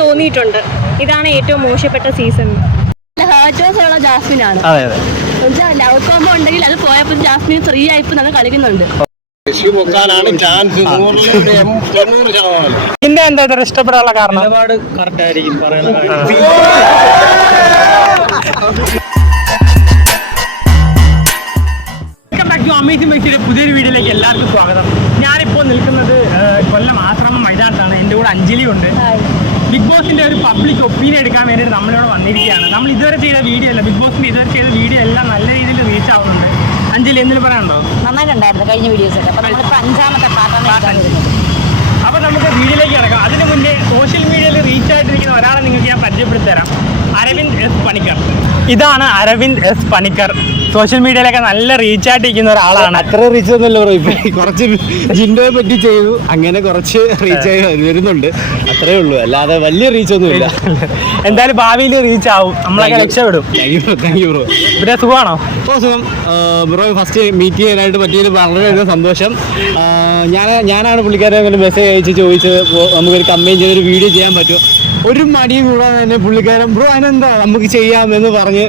തോന്നിയിട്ടുണ്ട് ഇതാണ് ഏറ്റവും മോശപ്പെട്ട സീസൺ. ജാസ്മിനാണ്. ലവ് കോംബോ ഉണ്ടെങ്കിൽ അത് പോയപ്പോൾ ജാസ്മിൻ ഫ്രീ ആയപ്പോൾ നമ്മൾ കളിക്കുന്നുണ്ട്. എന്താ ഇഷ്ടപ്പെടാനുള്ള കാരണം? കറക്റ്റ് ആയിരിക്കും പറയുന്നത്. അമേസിംഗ് ബൈക്സിന്റെ പുതിയൊരു വീഡിയോയിലേക്ക് എല്ലാവർക്കും സ്വാഗതം. ഞാനിപ്പോൾ നിൽക്കുന്നത് കൊല്ലം ആശ്രമം മൈതാനത്താണ്. എൻ്റെ കൂടെ അഞ്ജലി ഉണ്ട്. ബിഗ് ബോസിന്റെ ഒരു പബ്ലിക് ഒപ്പീനിയൻ എടുക്കാൻ വേണ്ടിയിട്ട് നമ്മളിവിടെ വന്നിരിക്കുകയാണ്. നമ്മൾ ഇതുവരെ ചെയ്ത വീഡിയോ അല്ല, ബിഗ് ബോസിന്റെ ഇതുവരെ ചെയ്ത വീഡിയോ എല്ലാം നല്ല രീതിയിൽ റീച്ച് ആവുന്നുണ്ട്. അഞ്ജലി എന്തെങ്കിലും പറയാനുണ്ടോ? നന്നായിട്ടുണ്ടായിരുന്നു കഴിഞ്ഞ വീഡിയോസ് ഒക്കെ. അഞ്ചാമത്തെ അപ്പോൾ നമുക്ക് വീഡിയോയിലേക്ക് കിടക്കാം. അതിന് മുന്നേ സോഷ്യൽ മീഡിയയിൽ റീച്ച് ആയിട്ടിരിക്കുന്ന ഒരാളെ നിങ്ങൾക്ക് ഞാൻ പരിചയപ്പെടുത്തി തരാം. അരവിന്ദ് എസ് പണിക്കർ. ഇതാണ് അരവിന്ദ് എസ് പണിക്കർ. സോഷ്യൽ മീഡിയയിലൊക്കെ നല്ല റീച്ച് ആയിട്ടിരിക്കുന്ന ഒരാളാണ്. അത്ര റീച്ച് ഒന്നുമല്ല ബ്രോ. ഇപ്പൊ കുറച്ച് ജിൻഡോയെ പറ്റി ചെയ്തു, അങ്ങനെ കുറച്ച് റീച്ച് ആയി വരുന്നുണ്ട്, അത്രേ ഉള്ളൂ. അല്ലാതെ വലിയ റീച്ച് ഒന്നുമില്ല. എന്തായാലും ഭാവിയിൽ റീച്ച് ആവും, നമ്മളൊക്കെ രക്ഷപ്പെടും. Thank you bro. പിന്നെ സുഖമാണോ? സുഖം ബ്രോ. ഫസ്റ്റ് മീറ്റ് ചെയ്യാനായിട്ട് പറ്റിയതിൽ വളരെയധികം സന്തോഷം. ഞാനാണ് പുള്ളിക്കാരെ മെസ്സേജ് അയച്ച് ചോദിച്ചത് നമുക്കൊരു കമ്പയിൻ ചെയ്തൊരു വീഡിയോ ചെയ്യാൻ പറ്റുമോ. ഒരു മടിയും കൂടാതെ തന്നെ പുള്ളിക്കാരൻ ബ്രോ അതിനെന്താ നമുക്ക് ചെയ്യാമെന്ന് പറഞ്ഞ്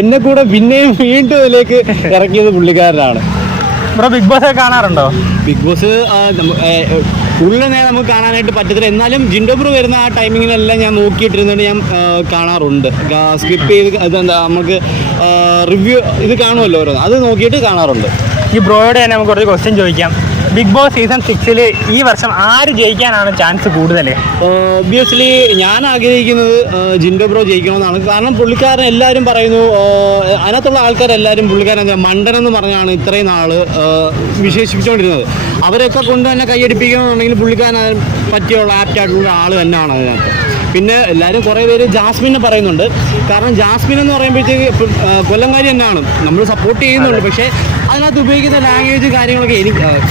എന്നെ കൂടെ പിന്നെയും വീണ്ടും അതിലേക്ക് ഇറക്കിയത് പുള്ളിക്കാരനാണ്. ബ്രോ ബിഗ് ബോസ് ഒക്കെ കാണാറുണ്ടോ? ബിഗ് ബോസ് കൂടുതൽ നേരം നമുക്ക് കാണാനായിട്ട് പറ്റത്തില്ല. എന്നാലും ജിൻഡോ ബ്രോ വരുന്ന ആ ടൈമിങ്ങിനെല്ലാം ഞാൻ നോക്കിയിട്ടിരുന്നിട്ട് ഞാൻ കാണാറുണ്ട്. സ്കിപ്പ് ചെയ്ത് ഇതെന്താ നമുക്ക് റിവ്യൂ ഇത് കാണുമല്ലോ ഓരോന്ന്, അത് നോക്കിയിട്ട് കാണാറുണ്ട്. ഈ ബ്രോയോട് തന്നെ നമുക്ക് കുറച്ച് ക്വസ്റ്റ്യൻ ചോദിക്കാം. ബിഗ് ബോസ് സീസൺ 6 ഈ വർഷം ആര് ജയിക്കാനാണ് ചാൻസ് കൂടുതൽ? ഒബ്വിയസ്ലി ഞാൻ ആഗ്രഹിക്കുന്നത് ജിൻഡോ ബ്രോ ജയിക്കണമെന്നാണ്. കാരണം പുള്ളിക്കാരൻ എല്ലാവരും പറയുന്നു, അതിനകത്തുള്ള ആൾക്കാരെല്ലാവരും പുള്ളിക്കാരൻ മണ്ടനെന്ന് പറഞ്ഞാണ് ഇത്രയും നാൾ വിശേഷിപ്പിച്ചുകൊണ്ടിരുന്നത്. അവരൊക്കെ കൊണ്ട് തന്നെ കൈയടിപ്പിക്കണമെന്നുണ്ടെങ്കിൽ പുള്ളിക്കാരൻ പറ്റിയുള്ള ആപ്റ്റായിട്ടുള്ള ആൾ തന്നെയാണ് അതിനകത്ത്. പിന്നെ എല്ലാവരും കുറേ പേര് ജാസ്മിനെ പറയുന്നുണ്ട്. കാരണം ജാസ്മിൻ എന്ന് പറയുമ്പോഴത്തേക്ക് കൊല്ലംകാരി തന്നെയാണ്, നമ്മൾ സപ്പോർട്ട് ചെയ്യുന്നുണ്ട്. പക്ഷേ അതിനകത്ത് ഉപയോഗിക്കുന്ന ലാംഗ്വേജ് കാര്യങ്ങളൊക്കെ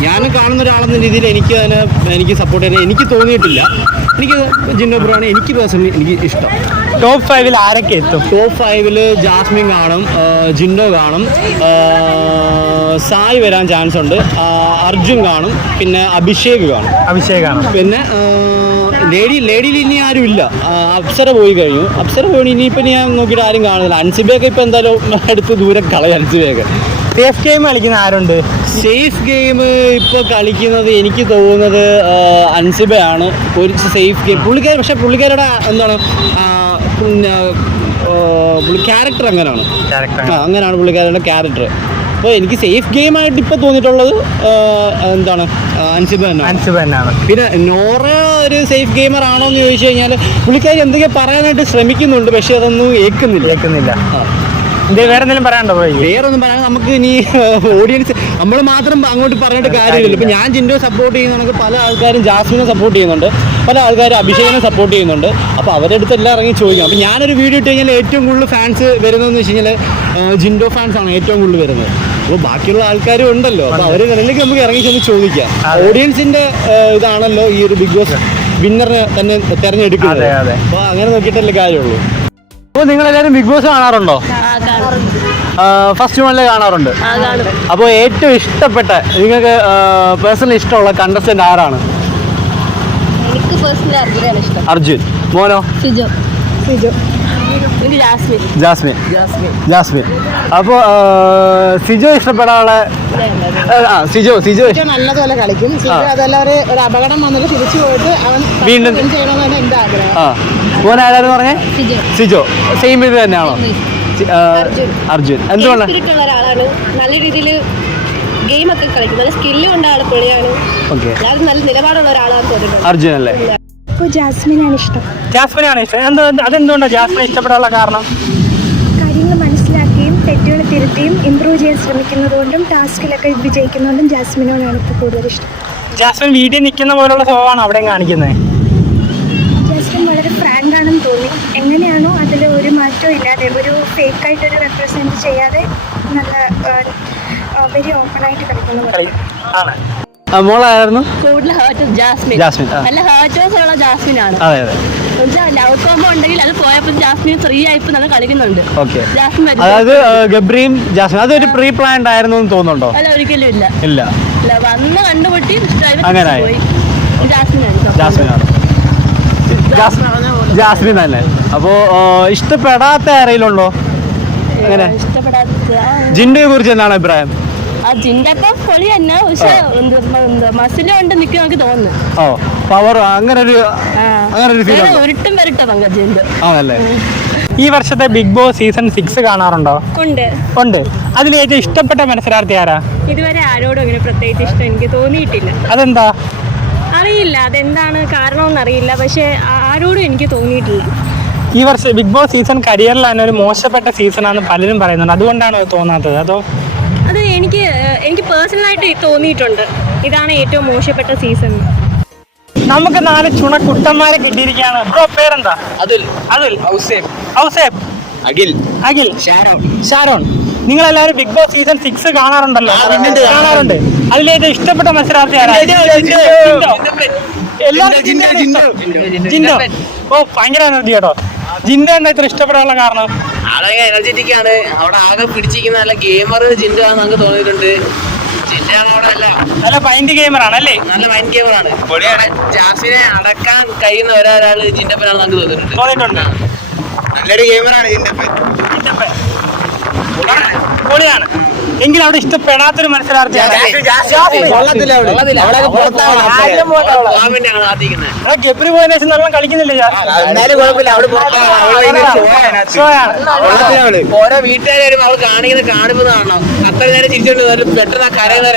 ഞാൻ കാണുന്ന ഒരാളെന്ന രീതിയിൽ എനിക്ക് സപ്പോർട്ട് ചെയ്യാൻ എനിക്ക് തോന്നിയിട്ടില്ല. എനിക്ക് ജിൻഡോ ബ്രോ ആണ് എനിക്ക് പേഴ്സണലി എനിക്ക് ഇഷ്ടം. ടോപ്പ് 5 ആരൊക്കെ എത്തും? ടോപ്പ് 5 ജാസ്മിൻ കാണും, ജിൻഡോ കാണും, സായ് വരാൻ ചാൻസ് ഉണ്ട്, അർജുൻ കാണും, പിന്നെ അഭിഷേക് കാണും. പിന്നെ ലേഡിയിൽ ഇനി ആരും ഇല്ല. അപ്സര പോയി കഴിഞ്ഞു. അപ്സര പോയി ഇനിയിപ്പോൾ ഞാൻ നോക്കിയിട്ട് ആരും കാണുന്നില്ല. അൻസിബയൊക്കെ ഇപ്പോൾ എന്തായാലും എടുത്ത് ദൂരെ കളയും. അൻസിബയൊക്കെ സേഫ് ഗെയിം കളിക്കുന്ന ആരുണ്ട്? സേഫ് ഗെയിം ഇപ്പോൾ കളിക്കുന്നത് എനിക്ക് തോന്നുന്നത് അൻസിബയാണ് ഒരു സേഫ് ഗെയിം. പക്ഷേ പുള്ളിക്കാരുടെ എന്താണ് ക്യാരക്ടർ അങ്ങനെയാണ് പുള്ളിക്കാരുടെ ക്യാരക്ടർ. അപ്പോൾ എനിക്ക് സേഫ് ഗെയിമായിട്ട് ഇപ്പോൾ തോന്നിയിട്ടുള്ളത് എന്താണ് അൻസിബ തന്നെയാണ്. പിന്നെ നോറ ഒരു സേഫ് ഗെയിമർ ആണോ എന്ന് ചോദിച്ചു കഴിഞ്ഞാൽ പുള്ളിക്കാരി എന്തൊക്കെ പറയാനായിട്ട് ശ്രമിക്കുന്നുണ്ട്, പക്ഷെ അതൊന്നും ഏൽക്കുന്നില്ല. വേറെ എന്തെങ്കിലും പറയാനുണ്ടോ? വേറെ ഒന്നും പറയാൻ നമുക്ക് ഇനി ഓഡിയൻസ് നമ്മൾ മാത്രം അങ്ങോട്ട് പറഞ്ഞിട്ട് കാര്യമില്ലല്ലോ. ഇപ്പം ഞാൻ ജിൻഡോ സപ്പോർട്ട് ചെയ്യുന്നതാണെങ്കിൽ പല ആൾക്കാരും ജാസ്മിനെ സപ്പോർട്ട് ചെയ്യുന്നുണ്ട്, പല ആൾക്കാരും അഭിഷേകിനെ സപ്പോർട്ട് ചെയ്യുന്നുണ്ട്. അപ്പോൾ അവരുടെ അടുത്ത് എല്ലാം ഇറങ്ങി ചോദിക്കും. അപ്പോൾ ഞാനൊരു വീഡിയോ ഇട്ട് കഴിഞ്ഞാൽ ഏറ്റവും കൂടുതൽ ഫാൻസ് വരുന്നതെന്ന് വെച്ച് കഴിഞ്ഞാൽ ജിൻഡോ ഫാൻസാണ് ഏറ്റവും കൂടുതൽ വരുന്നത്. അപ്പോൾ ബാക്കിയുള്ള ആൾക്കാരും ഉണ്ടല്ലോ, അപ്പോൾ അവരിലേക്ക് നമുക്ക് ഇറങ്ങി ചെന്ന് ചോദിക്കാം. ഓഡിയൻസിൻ്റെ ഇതാണല്ലോ ഈ ഒരു ബിഗ് ബോസ് വിന്നറിനെ തന്നെ തിരഞ്ഞെടുക്കുന്നത്. അപ്പോൾ അങ്ങനെ നോക്കിയിട്ടല്ലേ കാര്യമുള്ളൂ. അപ്പോൾ നിങ്ങളെല്ലാവരും ബിഗ് ബോസ് കാണാറുണ്ടോ? ഫസ്റ്റ് വണ്ണിൽ കാണാറുണ്ട്. അപ്പോൾ ഏറ്റവും ഇഷ്ടപ്പെട്ട നിങ്ങൾക്ക് പേഴ്സണലി ഇഷ്ടമുള്ള കണ്ടസ്റ്റന്റ് ആരാണ്? എനിക്ക് പേഴ്സണലി അർജുനാണ് ഇഷ്ടം. അർജുൻ. മോനോ? സിജോ. ജാസ്മിൻ. അപ്പോൾ സിജോ ഇഷ്ടപ്പെടാനുള്ള സിജോ നല്ലതുപോലെ കളിക്കും. ഒരു അപകടം വന്നിട്ട് തിരിച്ചു പോയിട്ട് അവൻ വീണ്ടും ചെയ്യണമെന്നാണ് എൻ്റെ ആഗ്രഹം. മോൻ ആരാന്ന് പറഞ്ഞേ? സിജോ. സെയിം ഇത് തന്നെയാണോ? അർജുൻ. എന്തുകൊണ്ടാണ്? നല്ല രീതിയിൽ ഗെയിം ഒക്കെ കളിക്കും, നല്ല സ്കില്ലും ഉണ്ട് ആള്, പൊളിയാണ്. നല്ല നിലപാടുള്ള ഒരാളാണ് തോന്നുന്നത്. അർജുൻ അല്ലേ? ജാസ്മിനാണ് ഇഷ്ടം. അതെന്തുകൊണ്ടാണ് ജാസ്മിൻ ഇഷ്ടപ്പെടാനുള്ള കാരണം? കാര്യങ്ങൾ മനസ്സിലാക്കിയും തെറ്റുകൾ തിരുത്തിയും ഇമ്പ്രൂവ് ചെയ്യാൻ ശ്രമിക്കുന്നതുകൊണ്ടും ടാസ്കിലൊക്കെ വിജയിക്കുന്നതുകൊണ്ടും ജാസ്മിനോടാണ് ഇപ്പോൾ കൂടുതൽ ഇഷ്ടം. ജാസ്മിൻ വീട്ടിൽ നിൽക്കുന്ന പോലുള്ള സ്വഭാവമാണ് അവിടെ കാണിക്കുന്നത്. ജാസ്മിൻ വളരെ ഫ്രാങ്ക് ആണെന്ന് തോന്നി. എങ്ങനെയാണോ അതിൽ ഒരു മാറ്റവും ഇല്ലാതെ, ഒരു ഫേക്കായിട്ടൊരു റെപ്രസെൻറ്റ് ചെയ്യാതെ നല്ല വെരി ഓപ്പണായിട്ട് കളിക്കുന്നു. മോളായിരുന്നു കൂടുതൽ ഹേർട്ട് ജാസ്മിൻ. നല്ല ഹേർട്ടേഴ്സ് ഉള്ള ജാസ്മിനാണ്. ലവ് കോംബോ ഉണ്ടെങ്കിൽ അത് പോയപ്പോൾ ജാസ്മിൻ ഫ്രീ ആയപ്പോൾ നമ്മൾ കളിക്കുന്നുണ്ട്. അതായത് ഗബ്രിയും ജാസ്മിൻ അതൊരു പ്രീ പ്ലാൻഡ് ആയിരുന്നു എന്ന് തോന്നുന്നുണ്ടോ? അല്ല, ഒരിക്കലും ഇല്ല. വന്ന് കണ്ടുമുട്ടി അങ്ങനെ ജാസ്മിനാണ്. ജാസ്മിൻ തന്നെ. അപ്പോ ഇഷ്ടപ്പെടാത്ത ആരെങ്കിലും ഉണ്ടോ? അങ്ങനെ ഇഷ്ടപ്പെടാത്ത ജിൻഡോയെ കുറിച്ച് എന്താണ് അഭിപ്രായം? ആ ജിൻഡൊക്കെ പൊളി തന്നെ, പക്ഷെ മസിലുകൊണ്ട് നിൽക്കും നമുക്ക് തോന്നുന്നു. ഓ പവർ അങ്ങനെ ഒരു ഫീൽ ഉരുട്ടും വരട്ടെ ജിൻഡോ. ആണല്ലേ. ഈ വർഷത്തെ ബിഗ് ബോസ് സീസൺ 6 കാണാറുണ്ടോ? ഉണ്ട്. അതിൽ ഏറ്റവും ഇഷ്ടപ്പെട്ട മത്സരാർത്ഥി ആരാ? ഇതുവരെ ആരോടും അങ്ങനെ പ്രത്യേകിച്ച് ഇഷ്ടം എനിക്ക് തോന്നിയിട്ടില്ല. അതെന്താ? അറിയില്ല, അതെന്താണ് കാരണമെന്ന് അറിയില്ല, പക്ഷെ ആരോടും എനിക്ക് തോന്നിയിട്ടില്ല. ഈ വർഷം ബിഗ് ബോസ് സീസൺ കരിയറിൽ തന്നെ ഒരു മോശപ്പെട്ട സീസണാണെന്ന് പലരും പറയുന്നുണ്ട്. അതുകൊണ്ടാണോ തോന്നാത്തത്? അതോ അത് എനിക്ക് പേഴ്സണലായിട്ട് തോന്നിയിട്ടുണ്ട് ഇതാണ് ഏറ്റവും മോശപ്പെട്ട സീസൺ. നമുക്ക് 4 ചുണക്കുട്ടന്മാരെ കിട്ടിയിരിക്കുകയാണ്. ബ്രോ പേരെന്താ? അതുൽ, ഔസേബ്, അഖിൽ, ഷാരോൺ. നിങ്ങളെല്ലാവരും ബിഗ് ബോസ് സീസൺ 6 കാണാറുണ്ടല്ലോ? കാണാറുണ്ട്. അതിലേറ്റവും ഇഷ്ടപ്പെട്ട മത്സരാർത്ഥി ആരാ? ജിൻഡോ. ഓ ഭയങ്കര എനർജി കേട്ടോ. ജിൻഡോ എന്താ ഇത്ര ഇഷ്ടപ്പെടാനുള്ള കാരണം? ആളെ എനർജറ്റിക് ആണ്. അവിടെ ആകെ പിടിച്ചിരിക്കുന്ന നല്ല ഗെയിമർ ജിൻഡോ ആണെന്ന് നമുക്ക് തോന്നിയിട്ടുണ്ട്. ജിൻഡോയാണ് അവിടെ നല്ല മൈൻഡ് ഗെയിമറാണ് അല്ലേ? നല്ല മൈൻഡ് ഗെയിമറാണ്. ജാസ്മിനെ അടക്കാൻ കഴിയുന്ന ഒരാളാണ് ജിൻഡപ്പനാണെന്ന് നമുക്ക് തോന്നിയിട്ടുണ്ട്. നല്ലൊരു ഗെയിമറാണ് ജിൻഡപ്പൻ. പൊളിയാണ്. എങ്കിലും അവിടെ ഇഷ്ടപ്പെടാത്തൊരു മത്സരാർത്ഥി ഗബ്രി പോയതിനു ശേഷം നല്ല കളിക്കുന്നില്ല. ഓരോ വീട്ടുകാരും അവൾ കാണുമ്പോൾ കാണണം. അത്ര നേരം ചിരിച്ചോണ്ട് പെട്ടെന്ന് കരയുന്ന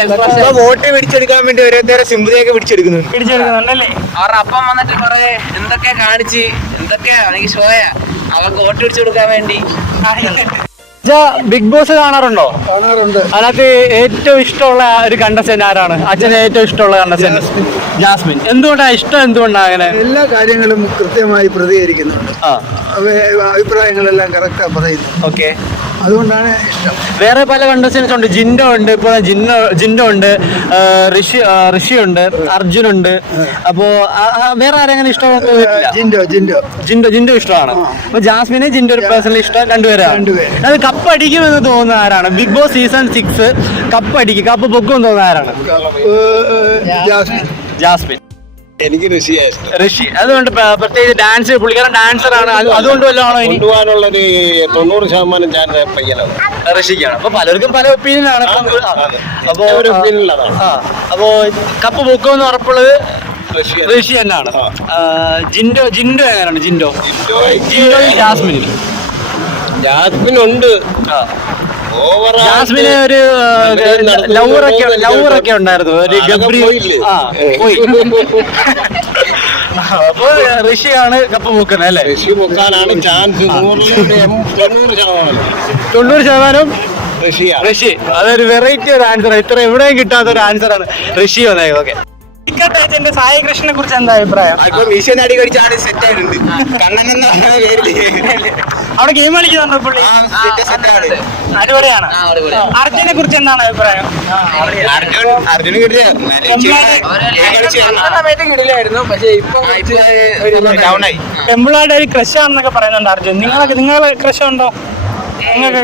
വോട്ട് പിടിച്ചെടുക്കാൻ വേണ്ടി ഓരോരുത്തരെ സിമ്പതിയൊക്കെ പിടിച്ചെടുക്കുന്നുണ്ടല്ലേ? അവരുടെ അപ്പം വന്നിട്ട് കുറെ എന്തൊക്കെ കാണിച്ച് എന്തൊക്കെ എനിക്ക് ഷോയാ അവർക്ക് വോട്ട് പിടിച്ചു കൊടുക്കാൻ വേണ്ടി. ബിഗ് ബോസ് കാണാറുണ്ടോ? കാണാറുണ്ട്. അതിനകത്ത് ഏറ്റവും ഇഷ്ടമുള്ള ഒരു കണ്ടസ്റ്റന്റ് ആരാണ്? അച്ഛന് ഏറ്റവും ഇഷ്ടമുള്ള കണ്ടസ്റ്റന്റ് ജാസ്മിൻ. എന്തുകൊണ്ടാണ് ഇഷ്ടം? എന്തുകൊണ്ടാണ് അങ്ങനെ? എല്ലാ കാര്യങ്ങളും കൃത്യമായി പ്രതികരിക്കുന്നുണ്ട്. അഭിപ്രായങ്ങളെല്ലാം കറക്റ്റാ പറയുന്നു. ഓക്കെ, അതുകൊണ്ടാണ് ഇഷ്ടം. വേറെ പല കണ്ടസ്റ്റൻസ് ഉണ്ട്. ജിൻഡോ ഉണ്ട്, ഇപ്പൊ ജിൻഡോ ഉണ്ട്, ഋഷി ഉണ്ട്, അർജുൻ ഉണ്ട്. അപ്പോ വേറെ ആരെങ്ങനെ ഇഷ്ടമാണ്? ജിൻഡോ ഇഷ്ടമാണ്. അപ്പൊ ജാസ്മിന് ജിൻഡോ പേഴ്സണലി ഇഷ്ടം. രണ്ടുപേരാണ്. അത് കപ്പ് അടിക്കുമെന്ന് തോന്നുന്ന ആരാണ്? ബിഗ് ബോസ് സീസൺ 6 കപ്പ് പൊക്കുമെന്ന് തോന്നുന്ന ആരാണ്? ജാസ്മിൻ. എനിക്ക് ഋഷി. അതുകൊണ്ട് പ്രത്യേകിച്ച് ഡാൻസ്, പുള്ളിക്കാരൻ ഡാൻസറാണ്. അതുകൊണ്ട് വല്ലതാണോ കൊണ്ടുപോകാനുള്ളൊരു 90% ചാൻസ് പയ്യനാണ്, ഋഷിക്കാണ്. അപ്പൊ പലർക്കും പല ഒപ്പീനിയനാണ്. അപ്പോ കപ്പ് പൊക്കുമെന്ന് ഉറപ്പുള്ളത് ഋഷി തന്നെയാണ്. ജിൻഡോ എങ്ങനെയാണ്? ജിൻഡോ ജാസ്മിനുണ്ട്. ജാസ്മിന് ഒരു ലവറൊക്കെ ഉണ്ടായിരുന്നു. ഒരു ഗബ്രി പോയി. അപ്പൊ ഋഷിയാണ് കപ്പ് പൊക്കുന്നത് അല്ലേ? ഋഷി പൊക്കാനാണ് ചാൻസ് 90%. ഋഷി. അതൊരു വെറൈറ്റി ഒരു ആൻസർ. ഇത്ര എവിടെയും കിട്ടാത്ത ഒരു ആൻസറാണ് ഋഷി വന്നത്. ഓക്കെ, സായി കൃഷ്ണനെ കുറിച്ച് എന്താ അഭിപ്രായം? അവിടെ ഗെയിം കളിക്കുന്നുണ്ടോ പുള്ളി? അടിപൊളിയാണ്. അർജുനെ കുറിച്ച് എന്താണ് അഭിപ്രായം? അർജുന് കിട്ടിയ പെമ്പിളായിട്ട് ഒരു ക്രഷ് ആണെന്നൊക്കെ പറയുന്നുണ്ട് അർജുൻ. നിങ്ങളെ ക്രഷ് ഉണ്ടോ? നിങ്ങൾക്ക്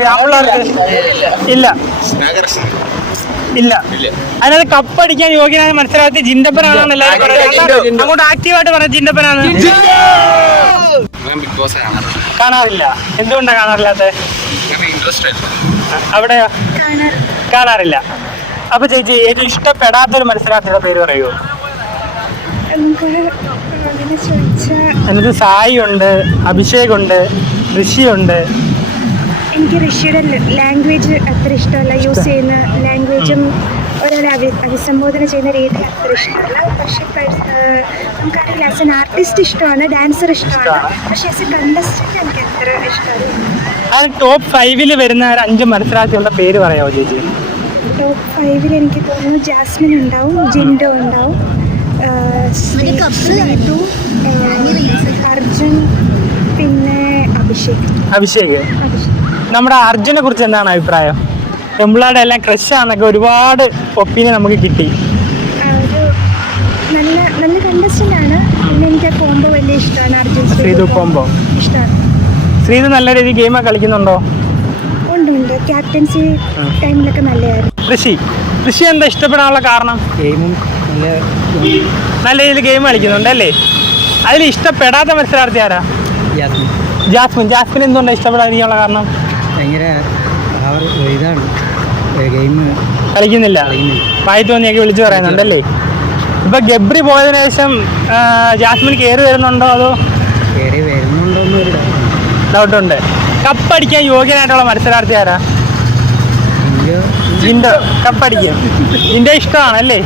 ഇല്ല. അതിനകത്ത് കപ്പടിക്കാൻ യോഗ്യനായ മത്സരാർത്ഥി ജിൻഡപ്പനാണെന്ന് എല്ലാവരും പറയുന്നത്. അങ്ങോട്ട് ആക്റ്റീവായിട്ട് പറയാം ജിൻഡപ്പനാണ്. കാണാറില്ല. എന്തുകൊണ്ടാണ് കാണാറില്ലാത്ത? അവിടെയോ? കാണാറില്ല. അപ്പൊ ചേച്ചി ഏറ്റവും ഇഷ്ടപ്പെടാത്തൊരു മത്സരാർത്ഥിയുടെ പേര് പറയുമോ? എന്നിട്ട് സായി ഉണ്ട്, അഭിഷേക് ഉണ്ട്, ഋഷി ഉണ്ട്. എനിക്ക് ഋഷിയുടെ ലാംഗ്വേജ് അത്ര ഇഷ്ടമല്ല. യൂസ് ചെയ്യുന്ന ലാംഗ്വേജും ഒരാളെ അഭിസംബോധന ചെയ്യുന്ന രീതി അത്ര ഇഷ്ടമല്ല. പക്ഷെ നമുക്കറിയില്ല, ആസ് എൻ ആർട്ടിസ്റ്റ് ഇഷ്ടമാണ്, ഡാൻസർ ഇഷ്ടമാണ്. പക്ഷെ ആസ് എ കണ്ടസ്റ്റന്റ് എനിക്ക് അത്ര ഇഷ്ടമല്ല. ടോപ്പ് 5 വരുന്ന 5 മത്സരാർത്ഥികളുടെ പേര് പറയാമോ ചേച്ചി? ടോപ്പ് 5 എനിക്ക് തോന്നുന്നു ജാസ്മിൻ ഉണ്ടാവും, ജിൻഡോ ഉണ്ടാവും, ശ്രീതു, അർജുൻ, പിന്നെ അഭിഷേക്. നമ്മുടെ അർജുനെ കുറിച്ച് എന്താണ് അഭിപ്രായം? പെമ്പിളാടെ എല്ലാം ക്രഷാന്നൊക്കെ ഒരുപാട് ഒപ്പീനിയൻ നമുക്ക് കിട്ടി. നല്ല കണ്ടസ്റ്റന്റ് ആണ്. പിന്നെ എനിക്ക് ആ കോംബോ വലിയ ഇഷ്ടമാണ്. അർജുൻ ശ്രീതു കോംബോ ഇഷ്ടമാണ്. ശ്രീതു നല്ല രീതിയിൽ ഗെയിമൊക്കെ കളിക്കുന്നുണ്ടോ? ഉണ്ട്. ക്യാപ്റ്റൻസി ടൈമിലൊക്കെ നല്ലതായിരുന്നു. ഋഷി എന്താ ഇഷ്ടപ്പെടാനുള്ള കാരണം? നല്ല രീതിയിൽ ഗെയിം കളിക്കുന്നുണ്ട് അല്ലേ? അതിൽ ഇഷ്ടപ്പെടാത്ത മത്സരാർത്ഥി ആരാ? ജാസ്മിൻ. ജാസ്മിൻ എന്തുകൊണ്ടാണ് ഇഷ്ടപ്പെടാതിരിക്കാനുള്ള കാരണം? ഭയങ്കര ഇതാണ് ഗെയിം കളിക്കുന്നില്ല, വായി തോന്നിയൊക്കെ വിളിച്ചു പറയുന്നുണ്ടല്ലേ. ഇപ്പൊ ഗബ്രി പോയതിനു ശേഷം ജാസ്മിൻ കയറി വരുന്നുണ്ടോ അതോ? കയറി വരുന്നുണ്ടോന്നൊരു ഡൗട്ടുണ്ട്. കപ്പടിക്കാൻ യോഗ്യനായിട്ടുള്ള മത്സരാർത്ഥി ആരാ? ജിൻഡോ കപ്പടിക്കും. ജിൻഡോ ഇഷ്ടമാണല്ലേ.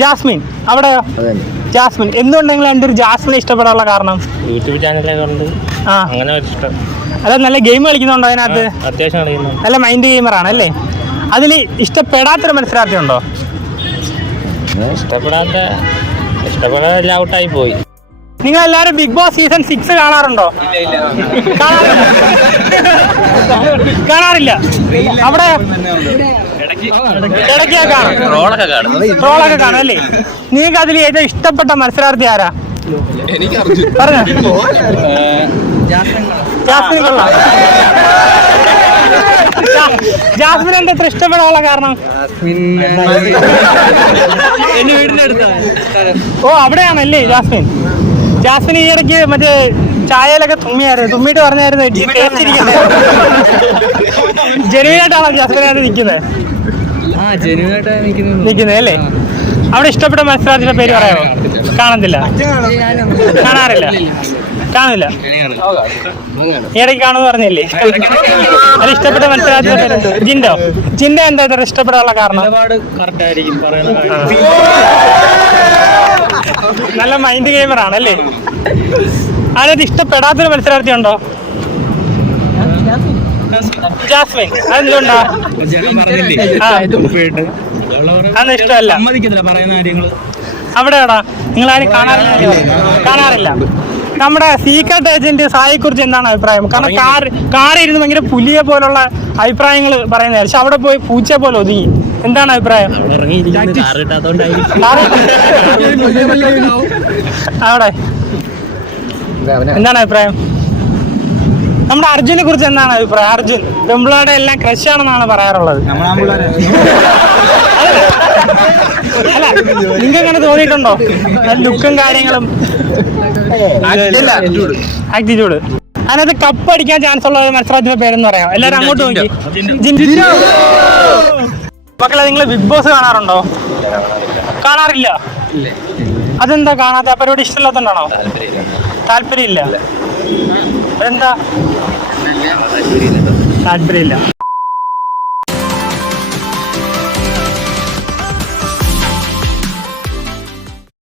ജാസ്മിൻ അവിടെയോ? ജാസ്മിൻ എന്തുകൊണ്ടെങ്കിലും എൻ്റെ ഒരു ജാസ്മിനെ ഇഷ്ടപ്പെടാനുള്ള കാരണം? യൂട്യൂബ് ചാനലൊക്കെ ഉണ്ട്, ആ അങ്ങനെ ഇഷ്ടം. അല്ല, നല്ല ഗെയിം കളിക്കുന്നുണ്ടോ അതിനകത്ത്? അത്യാവശ്യം കളിക്കുന്നു. നല്ല മൈൻഡ് ഗെയിമറാണ് അല്ലേ. അതിൽ ഇഷ്ടപ്പെടാത്തൊരു മത്സരാർത്ഥി ഉണ്ടോ? ഇഷ്ടപ്പെടാതെ ഔട്ടായി പോയി. നിങ്ങൾ എല്ലാവരും ബിഗ് ബോസ് സീസൺ 6 കാണാറുണ്ടോ? കാണാറില്ല. അവിടെ ഇടയ്ക്കൊക്കെ കാണും, ട്രോളൊക്കെ കാണും അല്ലേ. നിങ്ങൾക്ക് അതിൽ ഏറ്റവും ഇഷ്ടപ്പെട്ട മത്സരാർത്ഥി ആരാ? പറഞ്ഞോ. ജാസ്മിൻ കൊള്ളാം. ജാസ്മിൻ എന്താ ഇത്ര ഇഷ്ടപ്പെടാനുള്ള കാരണം? ഓ, അവിടെയാണല്ലേ ജാസ്മിൻ. ജാസ്മിൻ ഈ ഇടയ്ക്ക് മറ്റേ ചായയിലൊക്കെ തുമ്മിയിട്ട് പറഞ്ഞായിരുന്നു ജനുവിനായിട്ടാണോ ജാസ്മിനായിട്ട് നിൽക്കുന്നത് അല്ലേ? അവിടെ ഇഷ്ടപ്പെട്ട മത്സരാർത്ഥിയുടെ പേര് പറയാമോ? കാണത്തില്ല, കാണാറില്ല, കാണില്ല. ഇടയ്ക്ക് കാണുമെന്ന് പറഞ്ഞില്ലേ? അത് ഇഷ്ടപ്പെട്ട മത്സരാർത്ഥിയുടെ പേര് ജിൻഡോ. ജിൻഡോ എന്താ ഇത്ര ഇഷ്ടപ്പെടാനുള്ള കാരണം? നല്ല മൈൻഡ് ഗെയിമർ ആണല്ലേ. അതിനകത്ത് ഇഷ്ടപ്പെടാത്തൊരു മത്സരാർത്ഥി ഉണ്ടോ? ജാസ്മിൻ. അതെന്തുകൊണ്ടാ? അതൊന്നും ഇഷ്ടമല്ല. അവിടെയാടാ നിങ്ങളാരും കാണാറില്ല. നമ്മുടെ സീക്രട്ട് ഏജന്റ് സായിയെ കുറിച്ച് എന്താണ് അഭിപ്രായം? കാരണം കാറിൽ ഇരുന്ന് ഭയങ്കര പുലിയെ പോലുള്ള അഭിപ്രായങ്ങൾ പറയുന്നത്, പക്ഷെ അവിടെ പോയി പൂച്ചയെ പോലെ ഒതുങ്ങി. എന്താണ് അഭിപ്രായം? അവിടെ എന്താണ് അഭിപ്രായം? നമ്മുടെ അർജുനെ കുറിച്ച് എന്താണ് അഭിപ്രായം? അർജുൻ പെമ്പിളാടെ എല്ലാം ക്രഷ് ആണെന്നാണ് പറയാറുള്ളത്. അല്ല, നിങ്ങൾക്ക് അങ്ങനെ തോന്നിയിട്ടുണ്ടോ? ലുക്കും കാര്യങ്ങളും ആറ്റിറ്റ്യൂഡ്. അതിനകത്ത് കപ്പടിക്കാൻ ചാൻസ് ഉള്ള ഒരു മത്സരത്തിന്റെ പേരെന്ന് പറയാം. എല്ലാവരും അങ്ങോട്ട് നോക്കി. മക്കളെ, നിങ്ങൾ ബിഗ് ബോസ് കാണാറുണ്ടോ? കാണാറില്ല. അതെന്താ കാണാത്ത? ആ പരിപാടി ഇഷ്ടമില്ലാത്തതുകൊണ്ടാണോ? താല്പര്യമില്ല. എന്താ താല്പര്യമില്ല?